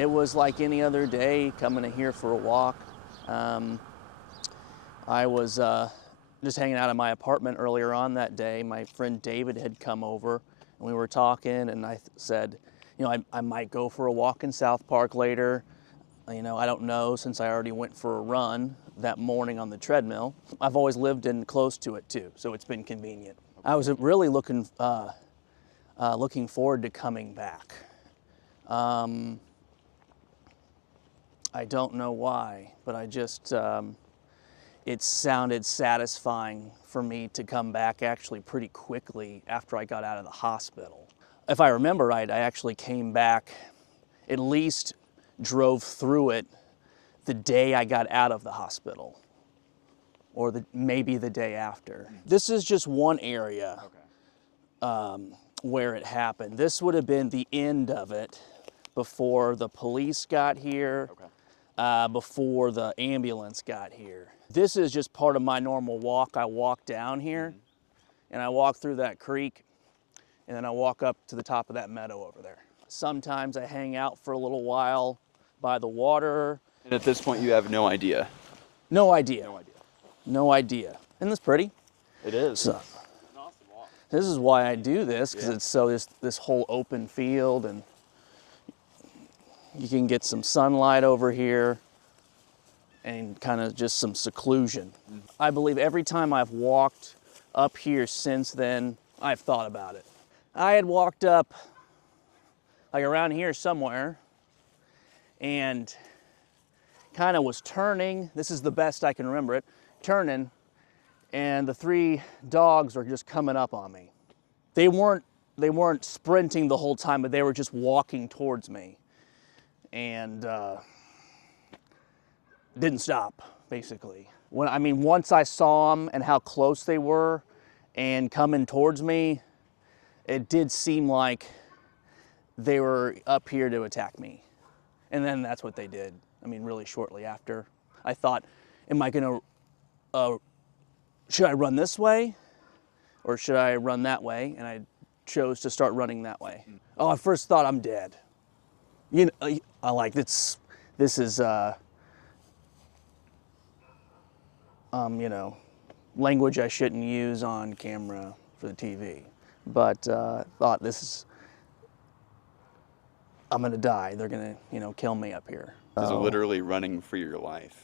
It was like any other day coming in here for a walk. I was just hanging out in my apartment earlier on that day. My friend David had come over and we were talking, and I said, you know, I might go for a walk in South Park later. You know, I don't know, since I already went for a run that morning on the treadmill. I've always lived in close to it too, so it's been convenient. I was really looking forward to coming back. I don't know why, but I just, it sounded satisfying for me to come back actually pretty quickly after I got out of the hospital. If I remember right, I actually came back, at least drove through it the day I got out of the hospital, or maybe the day after. This is just one area where it happened. This would have been the end of it before the police got here, before the ambulance got here. This is just part of my normal walk. I walk down here, and I walk through that creek, and then I walk up to the top of that meadow over there. Sometimes I hang out for a little while by the water. And at this point, you have no idea. No idea. No idea. No idea. Isn't this pretty? It is. So, It's an awesome walk. this is why I do this, because it's so this whole open field, and you can get some sunlight over here and kind of just some seclusion. I believe every time I've walked up here since then, I've thought about it. I had walked up like around here somewhere and kind of was turning. This is the best I can remember it, turning, and the 3 dogs are just coming up on me. They weren't sprinting the whole time, but they were just walking towards me, and didn't stop, basically. Once I saw them and how close they were and coming towards me, it did seem like they were up here to attack me. And then that's what they did. Really shortly after. I thought, should I run this way or should I run that way? And I chose to start running that way. Oh, I first thought I'm dead. You know, this is, you know, language I shouldn't use on camera for the TV. But thought I'm gonna die. They're gonna, you know, kill me up here. Is it literally running for your life?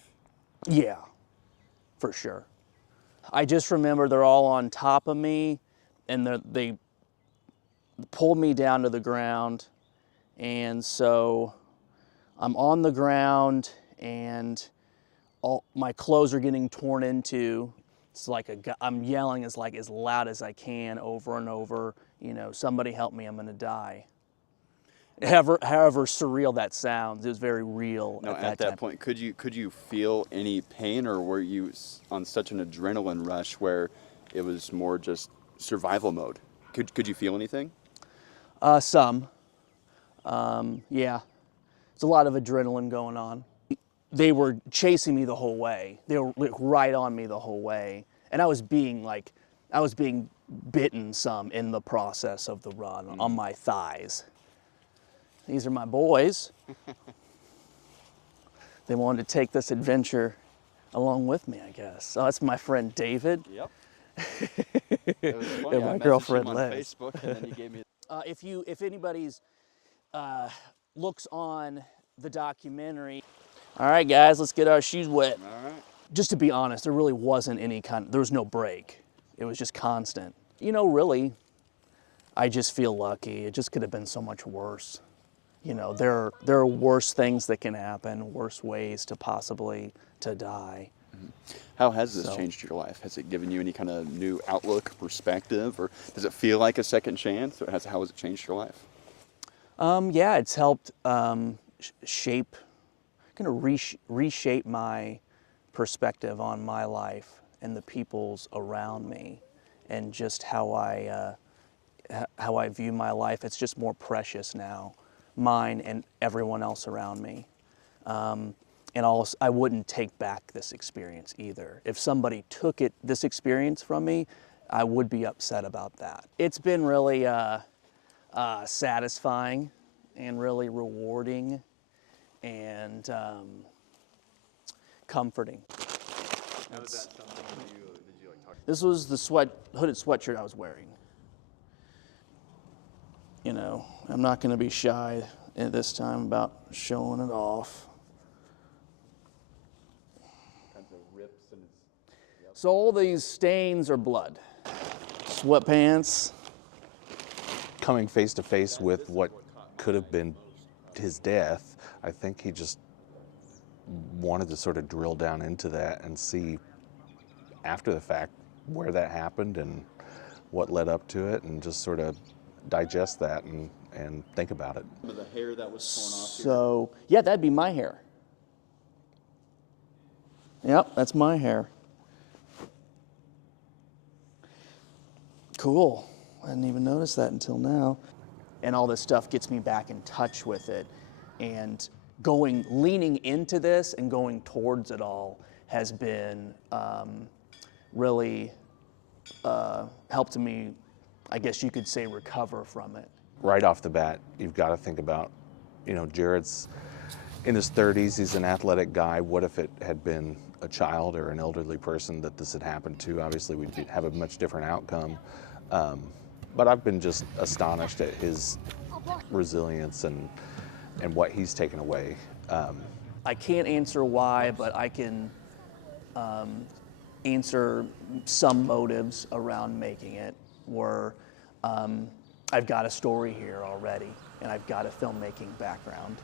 Yeah, for sure. I just remember they're all on top of me, and they pulled me down to the ground, and so I'm on the ground, and all my clothes are getting torn into. It's like I'm yelling as loud as I can over and over. You know, somebody help me! I'm gonna die. However surreal that sounds, it was very real. No, at that point, could you feel any pain, or were you on such an adrenaline rush where it was more just survival mode? Could you feel anything? Some. Yeah. There's a lot of adrenaline going on. They were chasing me the whole way. They were right on me the whole way, and I was being bitten some in the process of the run on my thighs. These are my boys. They wanted to take this adventure along with me, I guess. Oh, that's my friend David. Yep. It was funny. And my girlfriend on Liz. Facebook, and then you gave me. If anybody's looks on the documentary. All right, guys, let's get our shoes wet. All right. Just to be honest, there really wasn't there was no break. It was just constant. You know, really, I just feel lucky. It just could have been so much worse. You know, there are worse things that can happen, worse ways to possibly die. How has this changed your life? Has it given you any kind of new outlook, perspective, or does it feel like a second chance? Or how has it changed your life? Yeah, it's helped reshape my perspective on my life and the people's around me, and just how I view my life. It's just more precious now, mine and everyone else around me. And also, I wouldn't take back this experience either. If somebody took this experience from me, I would be upset about that. It's been really satisfying and really rewarding and comforting. How was that something did you like talk This was the hooded sweatshirt I was wearing. You know, I'm not going to be shy at this time about showing it off. kinds of rips and it's So all these stains are blood. Sweatpants. Coming face to face with what could have been his death, I think he just wanted to sort of drill down into that and see after the fact where that happened and what led up to it, and just sort of digest that and think about it. some of the hair that was torn off here. So, yeah, that'd be my hair. Yep, that's my hair. Cool. I didn't even notice that until now. And all this stuff gets me back in touch with it. And leaning into this and going towards it all has been really helped me, I guess you could say, recover from it. Right off the bat, you've got to think about, you know, Jerod's in his 30s, he's an athletic guy. What if it had been a child or an elderly person that this had happened to? Obviously, we'd have a much different outcome. But I've been just astonished at his resilience and what he's taken away. I can't answer why, but I can answer some motives around making it, where I've got a story here already, and I've got a filmmaking background.